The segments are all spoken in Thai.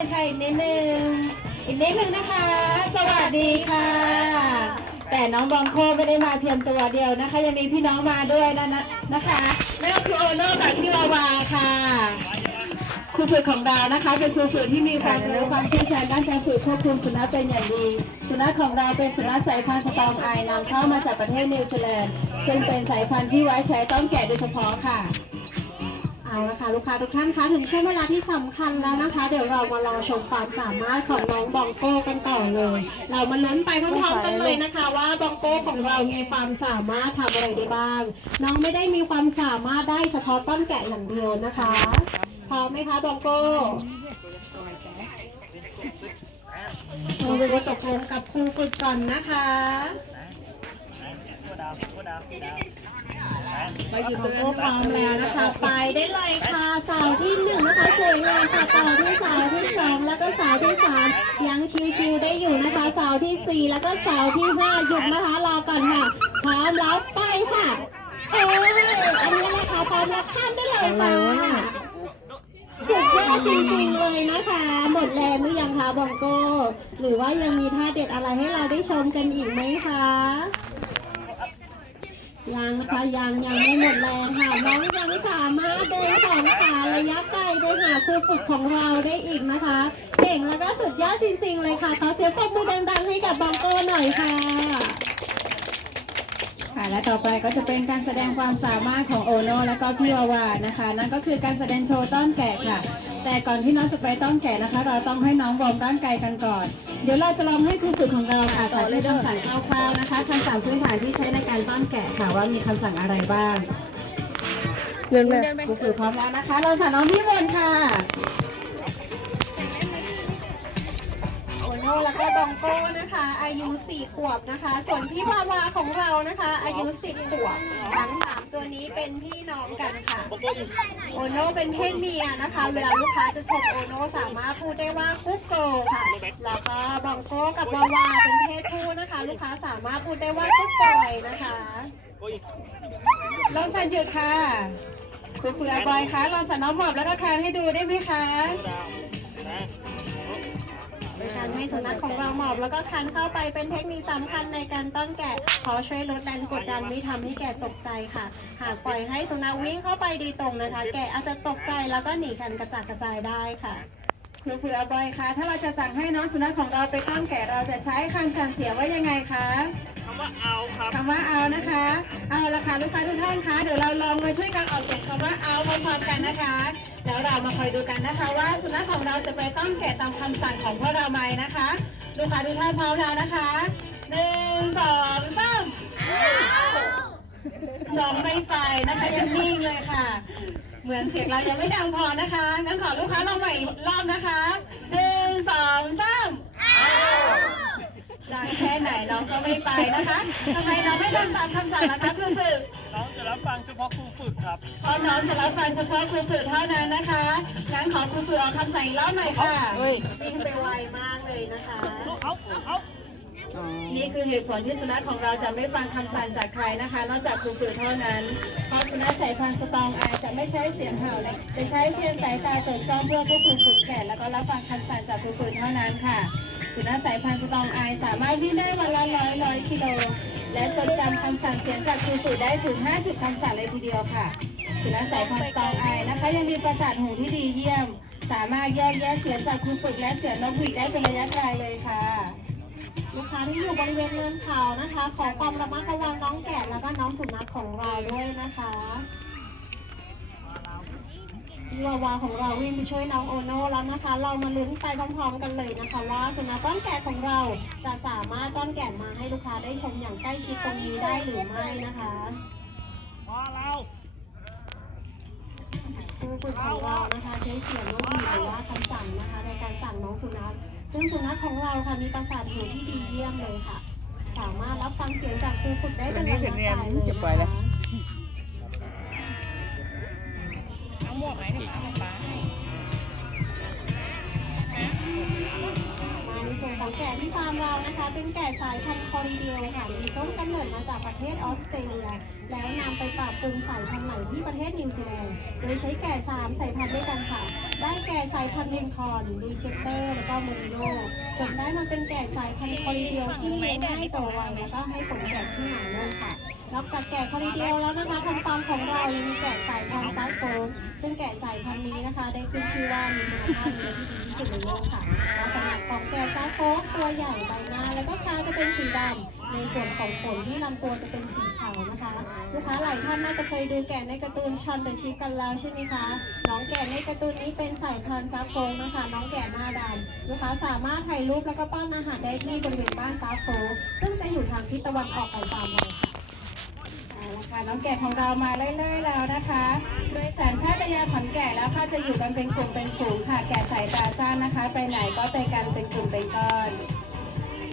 ค่ะอีกนิดนึงอีกนิดนึงนะคะ สวัสดีค่ะ แต่น้องบองโคไม่ได้มาเพียงตัวเดียวนะคะ ยังมีพี่น้องมาด้วยนะนะนะคะนั่นก็คือโอโน่กับพี่วาวาค่ะครูฝึกของเรานะคะ เป็นครูฝึกที่มีความรู้ความเชี่ยวชาญด้านการฝึกควบคุมสุนัขเป็นอย่างดี สุนัขของเราเป็นสุนัขสายพันธุ์สตอมไอนำเข้ามาจากประเทศนิวซีแลนด์ซึ่งเป็นสายพันธุ์ที่ไว้ใช้ต้อนแกะโดยเฉพาะค่ะ เอาละค่ะลูกค้าทุกท่านคะถึงช่วงเวลาที่สำคัญแล้วนะคะ เดี๋ยวเรามารอชมความสามารถของน้องบองโก้กันต่อเลย เรามาลุ้นไปพร้อมๆกันเลยนะคะ ว่าบองโก้ของเรามีความสามารถทำอะไรได้บ้าง น้องไม่ได้มีความสามารถได้เฉพาะต้นแกะอย่างเดียวนะคะพร้อมไหมคะบองโก้เราไปตกลงกับครูฝึกก่อนนะคะ ไปอยู่ตัวพร้อมแล้วนะคะ ไปได้เลยค่ะสาวที่หนึ่งนะคะสวยงามค่ะต่อที่สาวที่สองแล้วก็สาวที่สามยังชิวๆได้อยู่นะคะสาวที่สี่แล้วก็สาวที่ห้าหยุดนะคะรอก่อนค่ะพร้อมแล้วไปค่ะเอออันนี้นะคะพร้อมแล้วข้ามได้เลยค่ะสุดยอดจริงๆเลยนะคะ หมดแรงหรือยังคะบองโก้หรือว่ายังมีท่าเด็ดอะไรให้เราได้ชมกันอีกไหมคะ ยังนะคะยังยังไม่หมดแรงค่ะน้องยังสามารถเดินสองขาระยะไกลไปหาครูฝึกของเราได้อีกนะคะ เก่งแล้วก็สุดยอดจริง ๆ เลยค่ะขอเสียงปรบมือดังๆให้กับบองโก้หน่อยค่ะค่ะ และต่อไปก็จะเป็นการแสดงความสามารถของโอโนและก็พี่วาวานะคะ นั่นก็คือการแสดงโชว์ต้อนแกะค่ะ แต่ก่อนที่น้องจะไปต้อนแกะนะคะ เราต้องให้น้องวอร์มร่างกายกันก่อน เดี๋ยวเราจะลองให้ครูฝึกของเราค่ะสาธิตคำสั่งคร่าวๆนะคะคำสั่งพื้นฐานที่ใช้ในการต้อนแกะค่ะว่ามีคำสั่งอะไรบ้างเดินไปครูฝึกพร้อมแล้วนะคะ เราสั่งน้องพี่บนค่ะ โอโนแล้วก็บองโก้นะคะ อายุ 4 ขวบนะคะ ส่วนพี่วาวาของเรานะคะ อายุ 10 ขวบทั้ง3ตัวนี้เป็นพี่น้องกันค่ะ โอโนเป็นเพศเมียนะคะ เวลาลูกค้าจะชมโอโนสามารถพูดได้ว่ากุ๊กโกค่ะ แล้วก็บองโก้กับวาวาเป็นเพศผู้นะคะ ลูกค้าสามารถพูดได้ว่ากุ๊กบอยนะคะลองสันหยุดค่ะครูเฟือบอยคะลองสันน้องหมอบแล้วก็คานให้ดูได้ไหมคะ การให้สุนัขของเราหมอบแล้วก็คันเข้าไปเป็นเทคนิคสำคัญในการต้อนแกะขอช่วยลดแรงกดดันไม่ทำให้แกะตกใจค่ะ หากปล่อยให้สุนัขวิ่งเข้าไปดีตรงนะคะ แกะอาจจะตกใจแล้วก็หนีกันกระจัดกระจายได้ค่ะ ครูเฟือบอยคะถ้าเราจะสั่งให้น้องสุนัขของเราไปต้อนแกะเราจะใช้คำสั่งเสียว่ายังไงคะคำว่าเอาครับคำว่าเอานะคะ เอาละค่ะลูกค้าทุกท่านคะเดี๋ยวเราลองมาช่วยกันออกเสียงคำว่าเอาพร้อมๆกันนะคะ แล้วเรามาคอยดูกันนะคะ ว่าสุนัขของเราจะไปต้องแกะตามคำสั่งของพวกเราไหมนะคะลูกค้าทุกท่านพร้อมแล้วนะคะหนึ่งสองสามน้องไม่ไปนะคะยังนิ่งเลยค่ะ เหมือนเสียงเรายังไม่ดังพอนะคะงั้นขอลูกค้าลองใหม่อีกรอบนะคะหนึ่งสองสามดังแค่ไหนน้องก็ไม่ไปนะคะทำไมน้องไม่ทำตามคำสั่งนะคะครูฝึกน้องจะรับฟังเฉพาะครูฝึกครับเพราะน้องจะรับฟังเฉพาะครูฝึกเท่านั้นนะคะงั้นขอครูฝึกเอาคำสั่งอีกรอบหน่อยค่ะวิ่งไปไวมากเลยนะคะ เอาเอา นี่คือเหตุผลที่สุนัขของเราจะไม่ฟังคำสั่งจากใครนะคะ นอกจากครูฝึกเท่านั้น เพราะสุนัขสายพันธุ์สตองอาจะไม่ใช้เสียงเห่าเลยจะใช้เพียงสายตาจดจ้องเพื่อควบคุมฝึกแขนแล้วก็รับฟังคำสั่งจากครูฝึกเท่านั้นค่ะ สุนัขสายพันธุ์สตองอาสามารถวิ่งได้วันละร้อยร้อยกิโล และจดจำคำสั่งเสียงจากครูฝึกได้ถึง 50คำสั่งเลยทีเดียวค่ะ สุนัขสายพันธุ์สตองอานะคะ ยังมีประสาทหูที่ดีเยี่ยม สามารถแยกแยะเสียงจากครูฝึกและเสียงนกหวีดได้เป็นระยะไกลเลยค่ะ ลูกค้าที่อยู่บริเวณเนินเขานะคะ ขอความระมัดระวังน้องแกะแล้วก็น้องสุนัขของเราด้วยนะคะพี่วาวาของเราวิ่งไปช่วยน้องโอโน่แล้วนะคะ เรามาลุ้นไปพร้อมๆกันเลยนะคะ ว่าสุนัขต้อนแกะของเราจะสามารถต้อนแกะมาให้ลูกค้าได้ชมอย่างใกล้ชิดตรงนี้ได้หรือไม่นะคะมาเราผู้ฝึกของเรานะคะใช้เสียงนกหวีหรือว่าคำสั่งนะคะ ในการสั่งน้องสุนัข ซึ่งสุนัขของเราค่ะมีประสาทหูที่ดีเยี่ยมเลยค่ะ สามารถรับฟังเสียงจากครูฝึกได้เป็นระยะไกลเลยนะคะเอาหมวกไหมเดี๋ยวเอาป้าให้มาใน แกะที่ฟาร์มเรานะคะ เป็นแกะสายพันธุ์คอริเดียค่ะ มีต้นกำเนิดมาจากประเทศออสเตรเลีย แล้วนำไปปรับปรุงสายพันธุ์ใหม่ที่ประเทศนิวซีแลนด์ โดยใช้แกะสามสายพันธุ์ด้วยกันค่ะ ได้แกะสายพันธุ์ริงคอนรีเชสเตอร์ แล้วก็เมริโนจนได้มาเป็นแกะสายพันธุ์คอริเดียที่เลี้ยงง่ายโตไวแล้วก็ให้ผลแกะที่หนาแน่นค่ะนอกจากแกะคอริเดียแล้วนะคะทางฟาร์มของเรายังมีแกะสายพันธุ์ซัสโฟมซึ่งแกะสายพันธุ์นี้นะคะ ได้ขึ้นชื่อว่ามีคุณภาพเนื้อที่ดีที่สุดในโลกค่ะ ลักษณะของตัวใหญ่ใบหน้า แล้วก็คางจะเป็นสีดำในส่วนของขนที่ลำตัวจะเป็นสีขาวนะคะ ลูกค้าหลายท่านน่าจะเคยดูแกะในการ์ตูนชอนเดอะชิคกันแล้วใช่ไหมคะ น้องแกะในการ์ตูนนี้เป็นสายพันธุ์ซัสโฟมนะคะ น้องแกะหน้าดำลูกค้าสามารถถ่ายรูปแล้วก็ป้อนอาหารได้ที่บริเวณบ้านซัสโฟมซึ่งจะอยู่ทางทิศตะวันออกของฟาร์มเราค่ะเอาละค่ะน้องแกะของเรามาเรื่อยๆแล้วนะคะ โดยสัญชาตญาณของแกะแล้วค่ะจะอยู่กันเป็นกลุ่มเป็นฝูงค่ะ แกะสายตา นะคะ ไปไหนก็ไปกันเป็นกลุ่มเป็นก้อน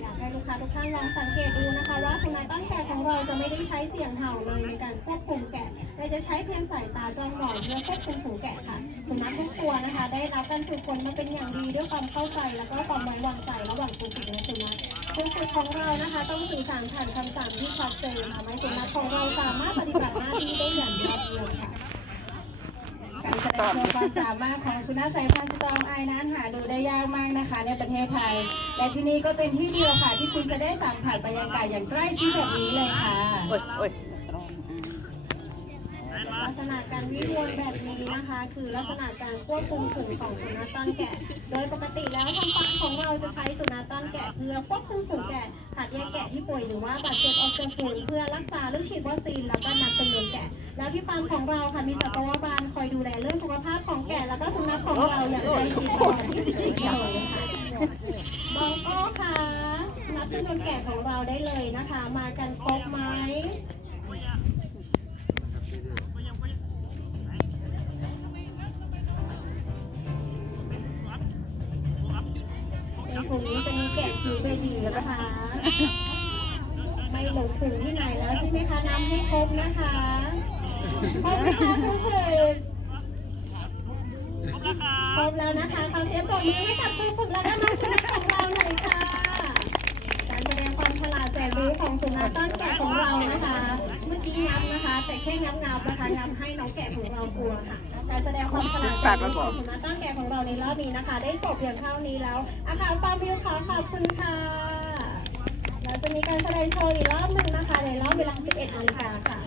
อยากให้ลูกค้าทุกท่านลองสังเกตดูนะคะว่าสุนัขต้นแกะของเราจะไม่ได้ใช้เสียงเห่าเลยในการควบคุมแกะแต่จะใช้เพียงสายตาจ้องมองเพื่อควบคุมฝูงแกะค่ะสุนัขทุกตัวนะคะ ได้รับการฝึกฝนมาเป็นอย่างดีด้วยความเข้าใจ แล้วก็ความไว้วางใจระหว่างผู้ฝึกและสุนัขผู้ฝึกของเรานะคะ ต้องสื่อสารผ่านคำสั่งที่ชัดเจนทำให้สุนัขของเราสามารถปฏิบัติหน้าที่ได้อย่างยอดเยี่ยมค่ะ การแสดงโชว์ความสามารถของสุนัขสายพันธุ์สตองไอนั้นหาดูได้ยากมากนะคะ ในประเทศไทย และที่นี่ก็เป็นที่เดียวค่ะ ที่คุณจะได้สัมผัสบรรยากาศอย่างใกล้ชิดแบบนี้เลยค่ะ โอ้ยโอ้ย ษณะการวิงวนแบบนี้นะคะ คือลักษณะการควบคุมฝูงของสุนัขต้อนแกะ โดยปกติแล้วทางฟาร์มของเราจะใช้สุนัขต้อนแกะเพื่อควบคุมฝูงแกะขัดแยกแกะที่ป่วยหรือว่าบาดเจ็บออกจากฝูงเพื่อรักษาหรือฉีดวัคซีนแล้วก็นับจำนวนแกะ แล้วที่ฟาร์มของเราค่ะมีสัตวบาลคอยดูแลเรื่องสุขภาพของแกะแล้วก็สุนัขของเราอย่างใกล้ชิดตลอด24เลยค่ะบองโก้ค่ะนับจำนวนแกะของเราได้เลยนะคะ มากันครบไหม กลุ่มนี้จะมีแกะจิ๋วเบบีแล้วนะคะ ไม่หลงถุงที่ไหนแล้วใช่ไหมคะน้ำให้ครบนะคะครบไหมคะคุณฝึกครบแล้วครบแล้วนะคะขอเสียงปรบมือให้กับครูฝึกและก็น้องสุนัของเราหน่อยค่ะ การแสดงความฉลาดแสนรู้ของสุนัขต้อนแกะของเรานะคะ กิ้งับนะคะ แต่แค่งับงับๆนะคะงับให้น้องแกะของเรากลัวค่ะการแสดงความฉลาดแสนรู้ของสุนัขต้งแกะของเราในรอบนี้นะคะ ได้จบเพียงเท่านี้แล้วอาคารฟาร์มวิวขอขอบคุณค่ะเราจะมีการแสดงโชว์อีกรอบหนึ่งนะคะ ในรอบเวลา11นาฬิกาค่ะ